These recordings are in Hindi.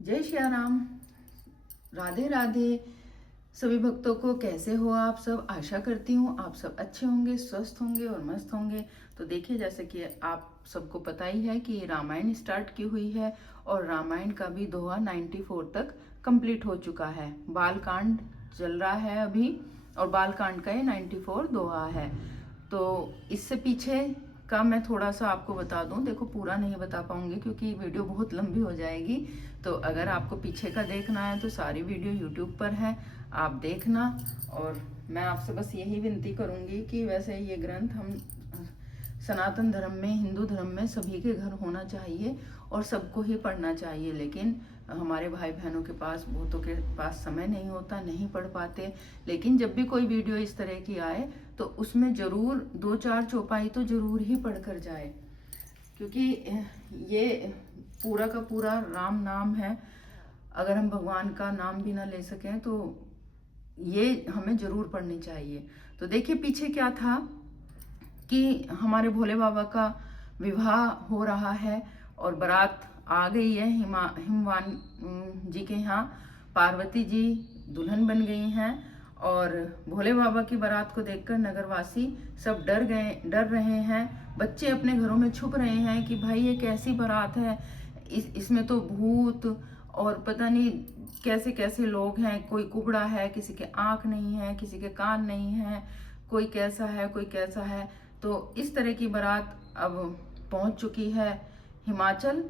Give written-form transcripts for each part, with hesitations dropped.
जय श्री राम। राधे राधे। सभी भक्तों को कैसे हो आप सब। आशा करती हूँ आप सब अच्छे होंगे, स्वस्थ होंगे और मस्त होंगे। तो देखिए, जैसे कि आप सबको पता ही है कि रामायण स्टार्ट की हुई है और रामायण का भी दोहा 94 तक कंप्लीट हो चुका है। बालकांड चल रहा है अभी और बालकांड का ये 94 दोहा है। तो इससे पीछे का मैं थोड़ा सा आपको बता दूं। देखो, पूरा नहीं बता पाऊंगी क्योंकि वीडियो बहुत लंबी हो जाएगी। तो अगर आपको पीछे का देखना है तो सारी वीडियो यूट्यूब पर है, आप देखना। और मैं आपसे बस यही विनती करूंगी कि वैसे ये ग्रंथ हम सनातन धर्म में, हिंदू धर्म में सभी के घर होना चाहिए और सबको ही पढ़ना चाहिए। लेकिन हमारे भाई बहनों के पास, बहुतों के पास समय नहीं होता, नहीं पढ़ पाते। लेकिन जब भी कोई वीडियो इस तरह की आए तो उसमें जरूर 2-4 चौपाई तो जरूर ही पढ़ कर जाए, क्योंकि ये पूरा का पूरा राम नाम है। अगर हम भगवान का नाम भी ना ले सकें तो ये हमें जरूर पढ़नी चाहिए। तो देखिए, पीछे क्या था कि हमारे भोले बाबा का विवाह हो रहा है और बारात आ गई है हिमवान जी के यहाँ। पार्वती जी दुल्हन बन गई हैं और भोले बाबा की बारात को देखकर नगरवासी सब डर रहे हैं। बच्चे अपने घरों में छुप रहे हैं कि भाई ये कैसी बारात है, इसमें तो भूत और पता नहीं कैसे कैसे लोग हैं। कोई कुबड़ा है, किसी के आंख नहीं है, किसी के कान नहीं है, कोई कैसा है, कोई कैसा है। तो इस तरह की बारात अब पहुंच चुकी है हिमाचल।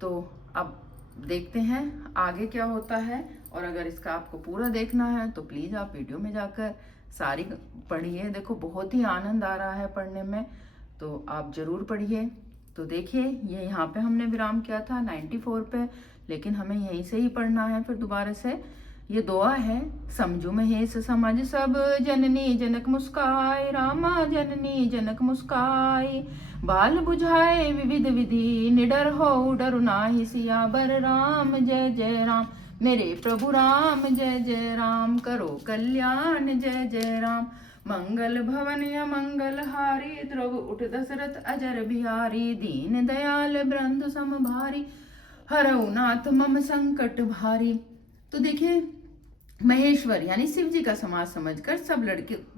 तो अब देखते हैं आगे क्या होता है। और अगर इसका आपको पूरा देखना है तो प्लीज आप वीडियो में जाकर सारी पढ़िए। देखो, बहुत ही आनंद आ रहा है पढ़ने में, तो आप जरूर पढ़िए। तो देखिए, ये यहाँ पे हमने विराम किया था 94 पे, लेकिन हमें यहीं से ही पढ़ना है फिर दोबारा से। ये दुआ है। समझू महेश समझ सब, जननी जनक मुस्काए, रामा जननी जनक मुस्काए। बाल बुझाए विविध विधि, निडर हो डरु नाहि, सियावर राम जय जय राम। मेरे प्रभु राम जय जय राम, करो कल्याण जय जय राम। मंगल भवन या मंगल हारी, द्रव उठ दशरथ अजर बिहारी। दीन दयाल बृंद सम भारी, हरऊ नाथ मम संकट भारी। तो देखिए, महेश्वर यानी शिव जी का समाज समझकर सब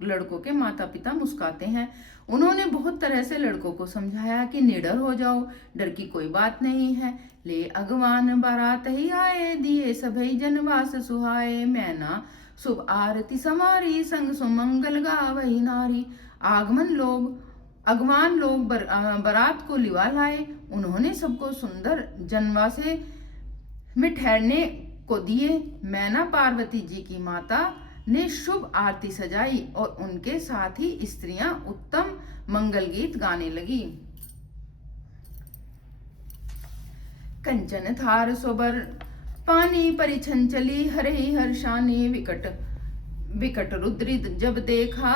लड़कों के माता पिता मुस्काते हैं। उन्होंने बहुत तरह से लड़कों को समझाया कि निडर हो जाओ, डर की कोई बात नहीं है। ले अगवान बारात ही आए, दिए सभई जनवास सुहाए। मैना शुभ आरती समारी, संग सुमंगल गावही नारी। आगमन लोग अगवान लोग बारात को लिवा लाए। उन्होंने सबको सुंदर जनवासे में ठहरने को दिए। मैना पार्वती जी की माता ने शुभ आरती सजाई और उनके साथ ही स्त्रियां उत्तम मंगल गीत गाने लगी। कंचन थार सोबर पानी परिछन चली, हरे हर्षानी विकट विकट रुद्री जब देखा।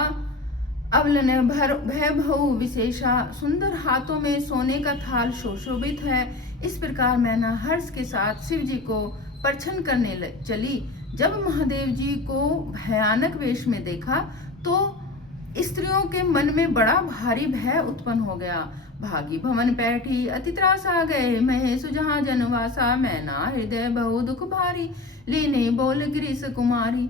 अवलन भर भय भऊ विशेषा, सुंदर हाथों में सोने का थाल शोशोभित है। इस प्रकार मैना हर्ष के साथ शिव जी को परछन करने चली। जब महादेव जी को भयानक वेश में देखा तो स्त्रियों के मन में बड़ा भारी भय उत्पन्न हो गया। भागी भवन बैठी अति त्रास आ गए, महेश जहाँ जनवासा। मैना हृदय बहु दुख भारी, लीने बोल गिरीश कुमारी।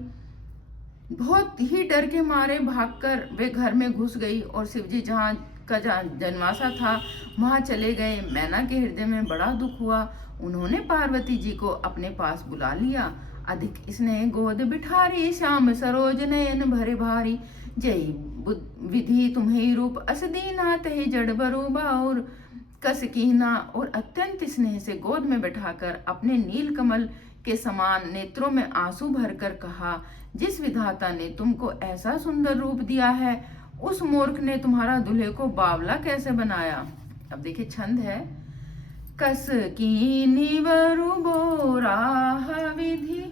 बहुत ही डर के मारे भागकर वे घर में घुस गई और शिवजी जहाँ का जनवासा था वहां चले गए। मैना के हृदय में बड़ा दुख हुआ। उन्होंने पार्वती जी को अपने पास बुला लिया। अधिक स्नेह गोद बिठारी, श्याम सरोज नयन भरे भारी। जय विधि तुम्हें रूप अस दीना, तहे जड़ बरु बाउर कस कीना। और अत्यंत स्नेह से गोद में बैठाकर अपने नील कमल के समान नेत्रों में आंसू भरकर कहा, जिस विधाता ने तुमको ऐसा सुंदर रूप दिया है, उस मूर्ख ने तुम्हारा दूल्हे को बावला कैसे बनाया। अब देखिए, छंद है। कस कीनी वरु बोराह विधि,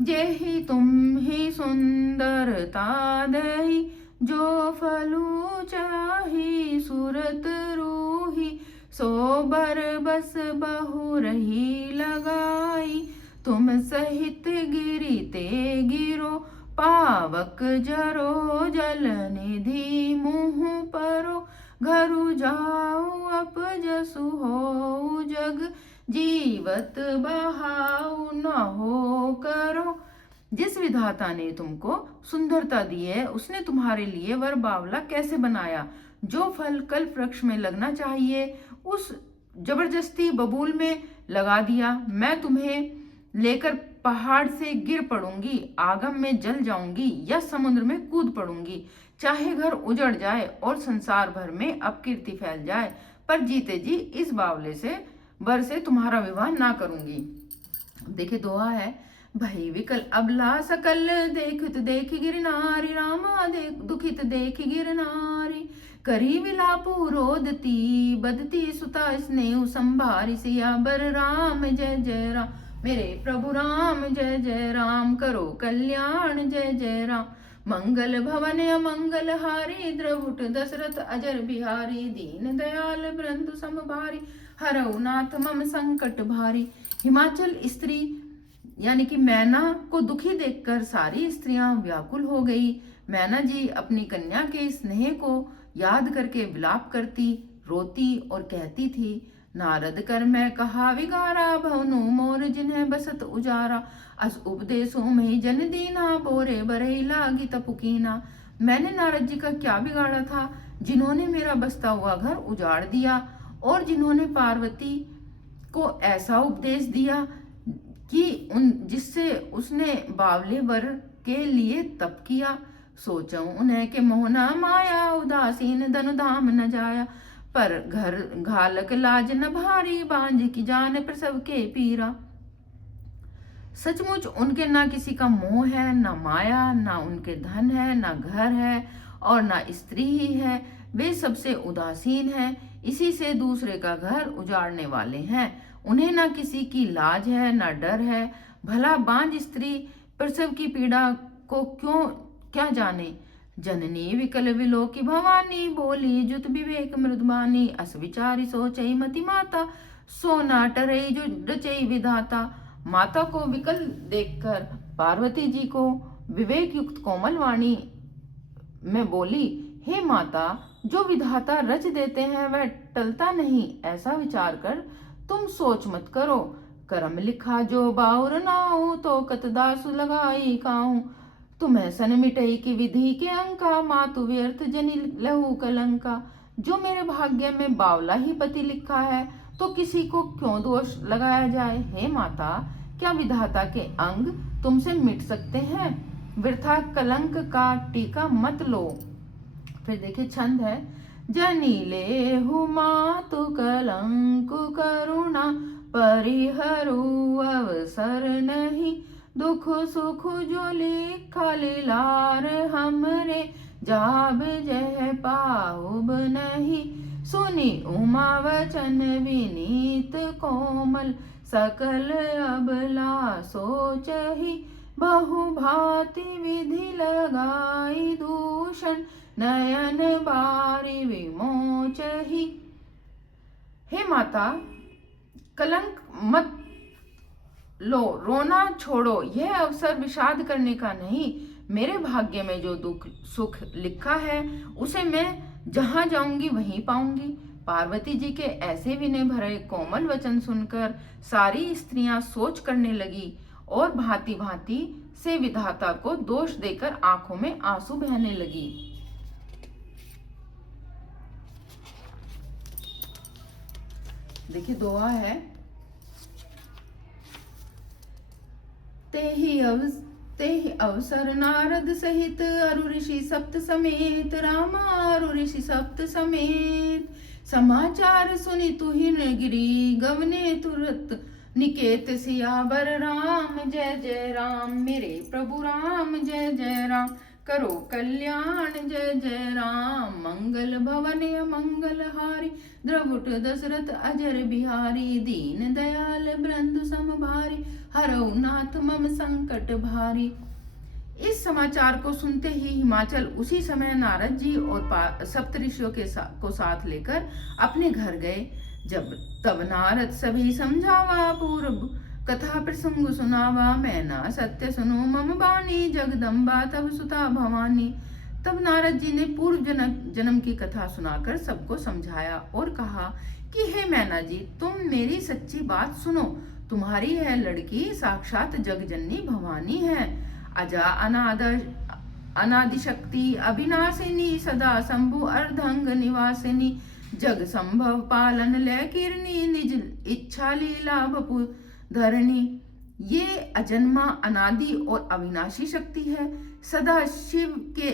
जेहि तुम ही सुंदरता दही। जो फलू चाही सुरत रूही, सो बर बस बहु रही लगाई। तुम सहित गिरिते गिरो, पावक जरो जल निधि मुँह परो। घरु जाऊ अप जसु हो जग जीवत बहाऊ न हो करो। जिस विधाता ने तुमको सुंदरता दी है उसने तुम्हारे लिए वर बावला कैसे बनाया। जो फल कल्प वृक्ष में लगना चाहिए उस जबरदस्ती बबूल में लगा दिया। मैं तुम्हें लेकर पहाड़ से गिर पड़ूंगी, आगम में जल जाऊंगी या समुद्र में कूद पड़ूंगी। चाहे घर उजड़ जाए और संसार भर में अपकीर्ति फैल जाए, पर जीते जी इस बावले से वर से तुम्हारा विवाह ना करूंगी। देखिए दोहा है, भई विकल अबला सकल देखत देख गिर नारी, रामा देख दुखित देख गिर नारी। करी विलापु रोदती बदती सुता स्नेह संभारी, सिया बर राम जय जय राम, मेरे प्रभु राम जय जय राम, करो कल्याण जय जय राम। मंगल भवन अमंगल हारी, द्रवुट दशरथ अजर बिहारी, दीन दयाल बृंदु समभारी, हरऊ नाथ मम संकट भारी। हिमाचल स्त्री यानी कि मैना को दुखी देखकर सारी स्त्रियां व्याकुल हो गई। मैना जी अपनी कन्या के स्नेह को याद करके विलाप करती, रोती और कहती थी, नारद कर मैं कहा विगारा, भवनु मोर जिन्हें बसत उजारा। अस उपदेशो में जन दीना, बोरे बरई लागी तपुकीना। मैंने नारद जी का क्या बिगाड़ा था जिन्होंने मेरा बसता हुआ घर उजाड़ दिया, और जिन्होंने पार्वती को ऐसा उपदेश दिया कि जिससे उसने बावले वर के लिए तप किया। सोचूं उन्हें के मोहना माया, उदासीन धन धाम न जाया। पर घर घालक लाज न भारी, बांझ की जान प्रसव के पीरा। सचमुच उनके ना किसी का मोह है, ना माया, ना उनके धन है, ना घर है और ना स्त्री ही है। वे सबसे उदासीन हैं, इसी से दूसरे का घर उजाड़ने वाले हैं। उन्हें ना किसी की लाज है, ना डर है। भला बांझ स्त्री प्रसव की पीड़ा को क्यों क्या जाने। जननी विकल विलो की भवानी, बोली जुत विवेक मृदबानी। अस विचारी सोचई मति माता, सोना टरई जो रचई विधाता। माता को विकल देखकर पार्वती जी को विवेक युक्त कोमल वाणी में बोली, हे माता, जो विधाता रच देते हैं वह टलता नहीं, ऐसा विचार कर तुम सोच मत करो। करम लिखा जो बाउर नाऊ, तो कतदासु लगाई काऊ। तुम्हें सन मिटई की विधि के अंका, मातु व्यर्थ जनि लहू कलंका। जो मेरे भाग्य में बावला ही पति लिखा है तो किसी को क्यों दोष लगाया जाए। हे माता, क्या विधाता के अंग तुमसे मिट सकते हैं। वृथा कलंक का टीका मत लो। फिर देखिए छंद है, जनी ले मातु कलंक करुणा, परिहरु अवसर नहीं। दुख सुख जो लिखा लीलार हमरे, जाब जह पाहुब नहीं। सुनी उमा वचन विनीत कोमल, सकल अबला सोचहि। बहु भांति विधि लगाई दूषण, नयन बारी विमोचहि। हे माता, कलंक मत लो, रोना छोड़ो। यह अवसर विषाद करने का नहीं। मेरे भाग्य में जो दुख सुख लिखा है उसे मैं जहां जाऊंगी वहीं पाऊंगी। पार्वती जी के ऐसे विनय भरे कोमल वचन सुनकर सारी स्त्रियां सोच करने लगी और भांति भांति से विधाता को दोष देकर आंखों में आंसू बहने लगी। देखिए दोहा है, तेहि अवसर नारद सहित, अरु ऋषि सप्त समेत। रामा अरु ऋषि सप्त समेत, समाचार सुनि तुहि गिरी। गवने तुरत निकेत सियावर राम, जय जय राम, मेरे प्रभु राम जय जय राम। करो कल्याण जय जय राम, मंगल भवन अमंगल हारी। द्रवुट दशरथ अजर बिहारी, दीन दयाल बृंदु समभारी। हरऊ नाथ मम संकट भारी। इस समाचार को सुनते ही हिमाचल उसी समय नारद जी और सप्तऋषियों को साथ लेकर अपने घर गए। तब नारद सभी समझावा, पूर्व कथा प्रसंग सुनावा। मैना सत्य सुनो मम बानी, जगदम्बा तब सुता भवानी। तब नारद जी ने पूर्व जन्म की कथा सुनाकर सबको समझाया और कहा कि हे मैना जी, तुम मेरी सच्ची बात सुनो। तुम्हारी है लड़की साक्षात जगजननी भवानी है, अजा अनादि शक्ति अविनाशिनी, सदा शंभु अर्धंग निवासिनी, जग संभव पालन लय किरनी, निज इच्छा लीला बपु धरणी। ये अजन्मा अनादि और अविनाशी शक्ति है, सदा शिव के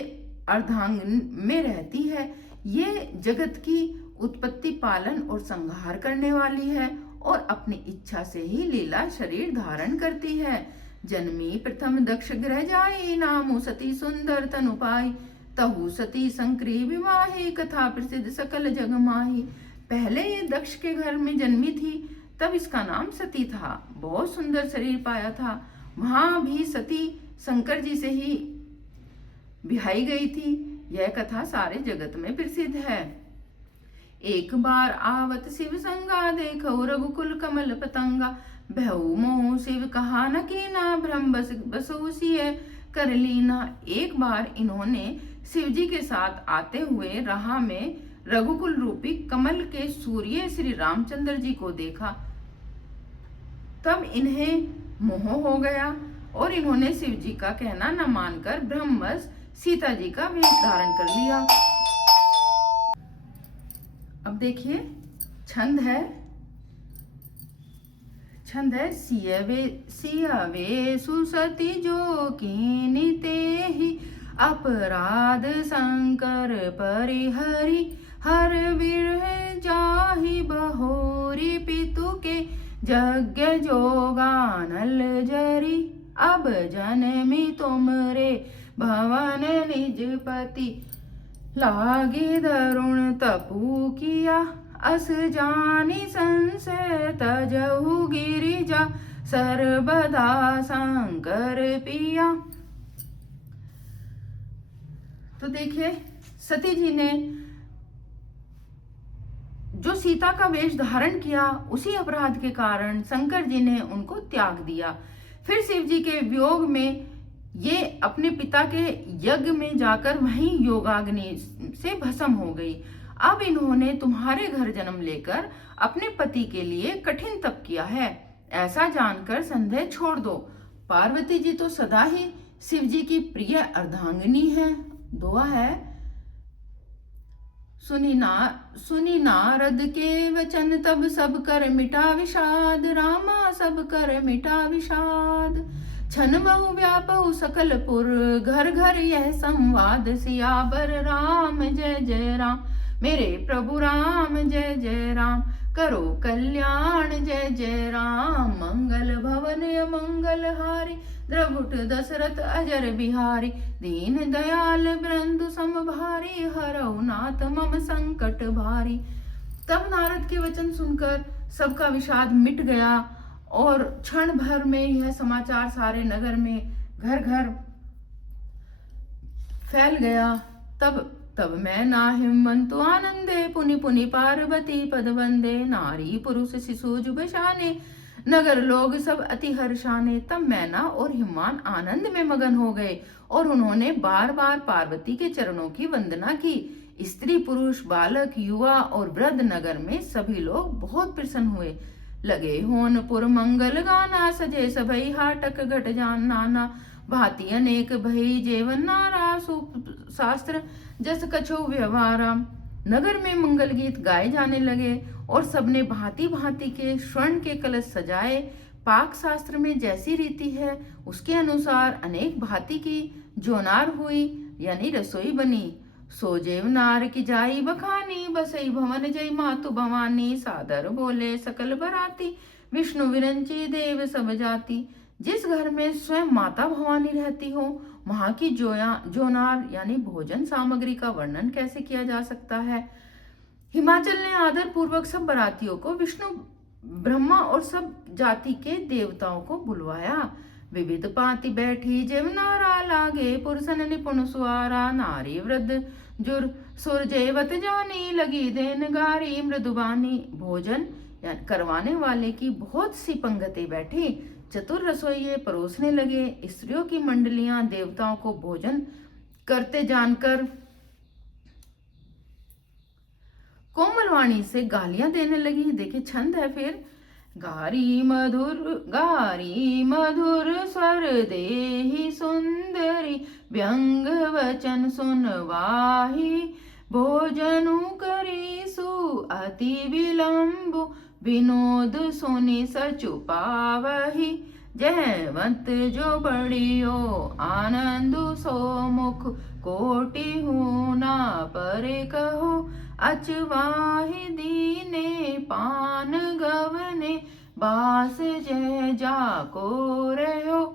अर्धांग में रहती है। ये जगत की उत्पत्ति पालन और संहार करने वाली है और अपनी इच्छा से ही लीला शरीर धारण करती है। जन्मी प्रथम दक्ष ग्रह जाई, नामु सती सुंदर तनु पाई, तहु सती संक्री विवाही, कथा प्रसिद्ध सकल जग माही। पहले ये दक्ष के घर में जन्मी थी, तब इसका नाम सती था। बहुत सुंदर शरीर पाया था। वहां भी सती शंकर जी से ही बिहाई गई थी। यह कथा सारे जगत में प्रसिद्ध है। एक बार आवत शिव संगा, देखो रघुकुल कमल पतंगा, भयउ मोह शिव कहा न कीना, ब्रह्म बसोसिय कर लीना। एक बार इन्होंने शिव जी के साथ आते हुए राह में रघुकुल रूपी कमल के सूर्य श्री रामचंद्र जी को देखा। तब इन्हें मोह हो गया और इन्होंने शिव जी का कहना न मानकर ब्रह्मवश सीता जी का वेश धारण कर लिया। अब देखिए छंद है सियावे सुसती जो कीनिते ही, अपराध शंकर परिहरि, हर बिरह जाहि बहोरी, पितु के यज्ञ जोगानल जरी, अब जनमी तुमरे भवन निज पति, लागे दरुण तपु किया, अस जानी संशय तजहु गिरिजा, सर्वदा शंकर पिया। तो देखिए सती जी ने जो सीता का वेश धारण किया, उसी अपराध के कारण शंकर जी ने उनको त्याग दिया। फिर शिव जी के वियोग में ये अपने पिता के यज्ञ में जाकर वहीं योगाग्नि से भस्म हो गई। अब इन्होंने तुम्हारे घर जन्म लेकर अपने पति के लिए कठिन तप किया है, ऐसा जानकर संदेह छोड़ दो। पार्वती जी तो सदा ही शिव जी की प्रिय अर्धांगिनी है। दुआ है, सुनी नारद के वचन, तब सब कर मिटा विषाद, रामा सब कर मिटा विषाद। छन बहु व्यापहु सकलपुर, घर घर यह संवाद, सियावर राम जय जय राम, मेरे प्रभु राम जय जय राम, करो कल्याण जय जय राम, मंगल भवन मंगल हारी, द्रवुट दशरथ अजर बिहारी, दीन दयाल बृंदु समभारी, हरऊ नाथ मम संकट भारी। तब नारद के वचन सुनकर सबका विषाद मिट गया और क्षण भर में यह समाचार सारे नगर में घर घर फैल गया। तब मैं ना हिमंतु आनंदे, पुनि पुनि पार्वती पद वंदे, नारी पुरुष शिशु जुब शाने, नगर लोग सब अति हर्षाने। तब मैना और हिमान आनंद में मगन हो गए और उन्होंने बार बार पार्वती के चरणों की वंदना की। स्त्री पुरुष बालक युवा और वृद्ध नगर में सभी लोग बहुत प्रसन्न हुए। लगे होनपुर मंगल गाना, सजे सभई हाटक घट जान नाना, भांति अनेक भई जेवन नारा, शास्त्र जस कछो व्यवहारा। नगर में मंगल गीत गाए जाने लगे और सबने भांति भांति के स्वर्ण के कलश सजाए। पाक शास्त्र में जैसी रीति है उसके अनुसार अनेक भांति की जोनार हुई, यानी रसोई बनी। सोजेव नार की जाई बखानी, बसई भवन जय मातु भवानी, सादर बोले सकल बराती, विष्णु विरंची देव सब जाति। जिस घर में स्वयं माता भवानी रहती हो वहां की जोनार यानी भोजन सामग्री का वर्णन कैसे किया जा सकता है। हिमाचल ने आदर पूर्वक सब बरातियों को, विष्णु ब्रह्मा और सब जाति के देवताओं को बुलवाया। विविध पाति बैठी जेवनारा, लागे पुरुषन निपुण सुआरा, नारी वृद्ध जुर सुर जेवत जानी, लगी देन गारी मृदुबानी। भोजन करवाने वाले की बहुत सी पंगतें बैठी, चतुर रसोइये परोसने लगे। स्त्रियों की मंडलियां देवताओं को भोजन करते जानकर कोमल वाणी से गालियां देने लगी। देखिए छंद है फिर, गारी मधुर स्वर देहि सुंदरी, व्यंग वचन सुनवाही, भोजनु करी सु अति विलंबु, विनोद सुनि सचु पावही, जयवंत जो बड़ियो आनंदु सो मुख, कोटि हूँ ना परे कहो, अचवाहि दीने पान गवने, बास जय जाको रहो।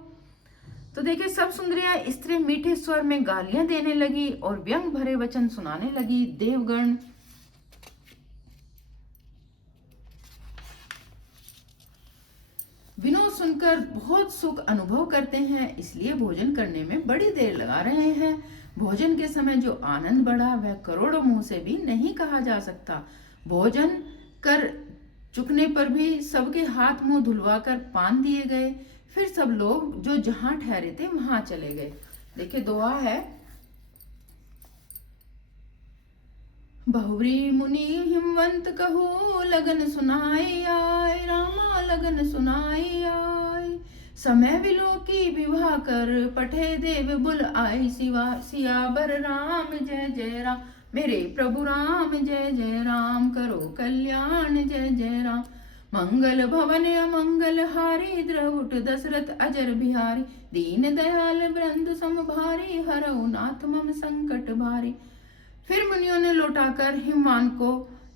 तो देखिए सब सुंदरियां स्त्री मीठे स्वर में गालियां देने लगी और व्यंग भरे वचन सुनाने लगी। देवगण विनोद सुनकर बहुत सुख अनुभव करते हैं, इसलिए भोजन करने में बड़ी देर लगा रहे हैं। भोजन के समय जो आनंद बढ़ा वह करोड़ों मुंह से भी नहीं कहा जा सकता। भोजन कर चुकने पर भी सबके हाथ मुंह धुलवाकर पान दिए गए। फिर सब लोग जो जहां ठहरे थे वहां चले गए। देखिए दोहा है, बहुरी मुनि हिमवंत कहू, लगन सुनाई आय रामा लगन सुनाई आय, समय विलो की विवाह कर, पठे देव बुल आई, सियावर राम जय जय राम, मेरे प्रभु राम जय जय राम, करो कल्याण जय जय राम, मंगल भवन अमंगल हारी, द्रहुट दशरथ अजर बिहारी, दीन दयाल वृंद समभारी, हरऊ नाथ मम संकट भारी। फिर मुनियों ने लौटाकर हिमवान को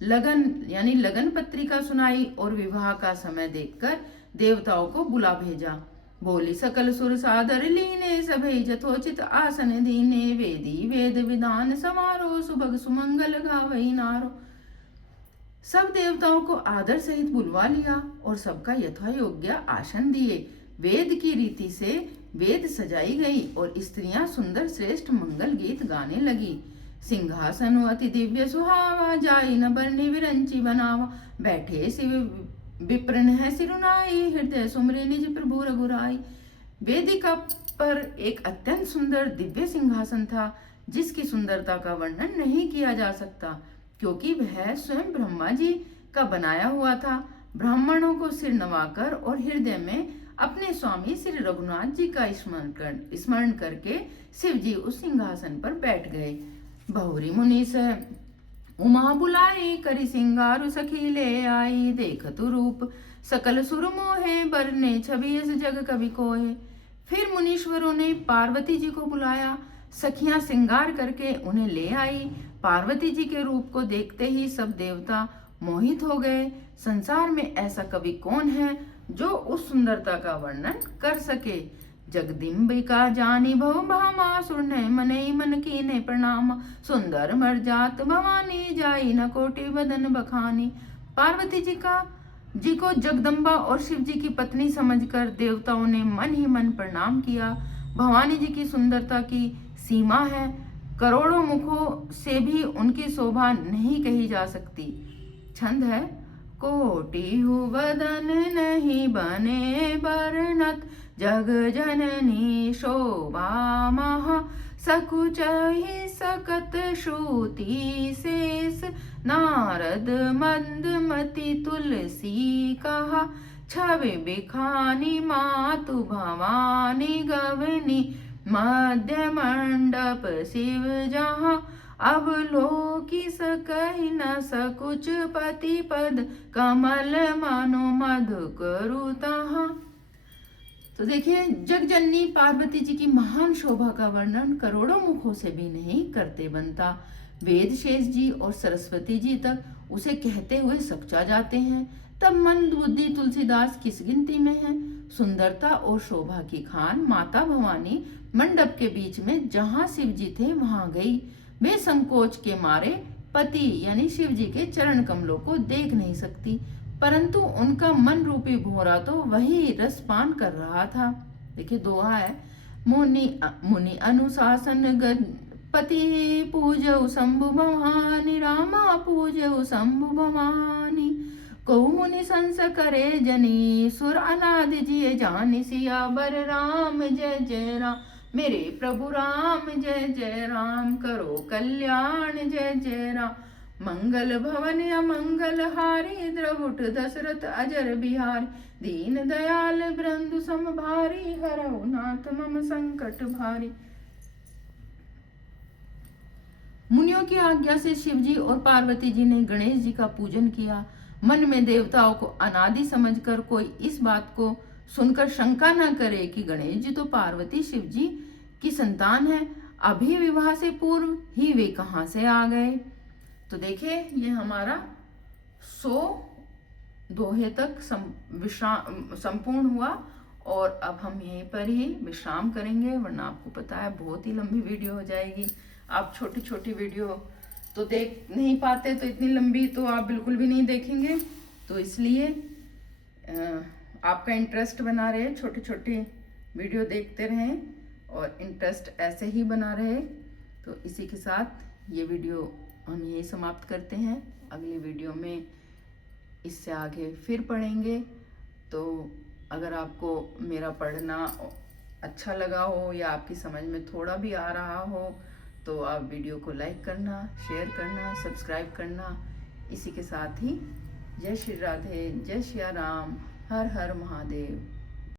लगन यानी लगन पत्रिका सुनाई और विवाह का समय देखकर देवताओं को बुला भेजा। बोली सकल सुर सादर लीने, सभे जथोचित आसन दीने, वेदी वेद विधान समारोह, सुभग सुमंगल गावई नारो। सब देवताओं को आदर सहित बुलवा लिया और सबका यथा योग्य आसन दिए। वेद की रीति से वेद सजाई गई और स्त्रियां सुंदर श्रेष्ठ मंगल गीत गाने लगी। सिंहासन अति दिव्य सुहावा, जाई न बरनी विरंची बनावा, बैठे शिव विप्रन है सिरुनाई, हृदय सुमरे निज प्रभु रघुराई। वेदिका पर एक अत्यंत सुंदर दिव्य सिंहासन था, जिसकी सुंदरता का वर्णन नहीं किया जा सकता, क्योंकि वह स्वयं ब्रह्मा जी का बनाया हुआ था। ब्राह्मणों को सिर नवाकर और हृदय में अपने स्वामी श्री रघुनाथ जी का स्मरण करके शिव जी उस सिंहासन पर बैठ गए। बहुरी मुनि से उमा बुलाई, करी सिंगारु सखी ले आई, देखतु रूप सकल सुर मोहे, बरने छवि इस जग कवि कोहे। फिर मुनीश्वरों ने पार्वती जी को बुलाया, सखियां श्रृंगार करके उन्हें ले आई। पार्वती जी के रूप को देखते ही सब देवता मोहित हो गए। संसार में ऐसा कवि कौन है जो उस सुंदरता का वर्णन कर सके। जगदिम्बिका जानी भव भामा, सुरने मनई मन कीने प्रणाम, सुंदर मरजात भवानी, जाई न कोटि बदन बखानी। पार्वती जी को जगदम्बा और शिव जी की पत्नी समझकर देवताओं ने मन ही मन प्रणाम किया। भवानी जी की सुंदरता की सीमा है, करोड़ों मुखों से भी उनकी शोभा नहीं कही जा सकती। छंद है, कोटि बदन नहीं बने बरनत, जग जननी शोभा महा, सकुचहि सकत श्रुति शेष, नारद मंदमति तुलसी कहा, छवि बिखानी मातु भवानी गवनी, मध्य मंडप शिव जहाँ, अब लोकी सकहि न सकुच पति पद, कमल मनो मधु करु तहाँ। तो देखिए जगजननी पार्वती जी की महान शोभा का वर्णन करोड़ों मुखों से भी नहीं करते बनता। वेद शेष जी और सरस्वती जी तक उसे कहते हुए सकचा जाते हैं, तब मंद बुद्धि तुलसीदास किस गिनती में है। सुंदरता और शोभा की खान माता भवानी मंडप के बीच में जहाँ शिव जी थे वहां गई। वे संकोच के मारे पति यानी शिव जी के चरण कमलों को देख नहीं सकती, परंतु उनका मन रूपी भोरा तो वही रसपान कर रहा था। देखिए दोहा है, मुनि अनुशासन पति पूजौ शंभु भवानी, रामा पूजौ शंभु भवानी, कौ मुनि संस करे जनी, सुर अनादि जिय जानी, सियावर राम जय जय राम, मेरे प्रभु राम जय जय राम, करो कल्याण जय जय राम, मंगल भवन अमंगल हारी, द्रवुट दशरथ अजर बिहार, दीन दयाल बृंदु सम भारी, हरऊ नाथ मम संकट भारी। मुनियों की आज्ञा से शिवजी और पार्वती जी ने गणेश जी का पूजन किया। मन में देवताओं को अनादि समझकर कोई इस बात को सुनकर शंका न करे कि गणेश जी तो पार्वती शिव जी की संतान है, अभी विवाह से पूर्व ही वे कहां से आ गए। तो देखिए ये हमारा 100 दोहे तक संपूर्ण हुआ और अब हम यहीं पर ही विश्राम करेंगे, वरना आपको पता है बहुत ही लंबी वीडियो हो जाएगी। आप छोटी छोटी वीडियो तो देख नहीं पाते, तो इतनी लंबी तो आप बिल्कुल भी नहीं देखेंगे। तो इसलिए आपका इंटरेस्ट बना रहे, छोटी छोटी वीडियो देखते रहें और इंटरेस्ट ऐसे ही बना रहे। तो इसी के साथ ये वीडियो हम यही समाप्त करते हैं। अगली वीडियो में इससे आगे फिर पढ़ेंगे। तो अगर आपको मेरा पढ़ना अच्छा लगा हो या आपकी समझ में थोड़ा भी आ रहा हो तो आप वीडियो को लाइक करना, शेयर करना, सब्सक्राइब करना। इसी के साथ ही जय श्री राधे, जय श्री राम, हर हर महादेव।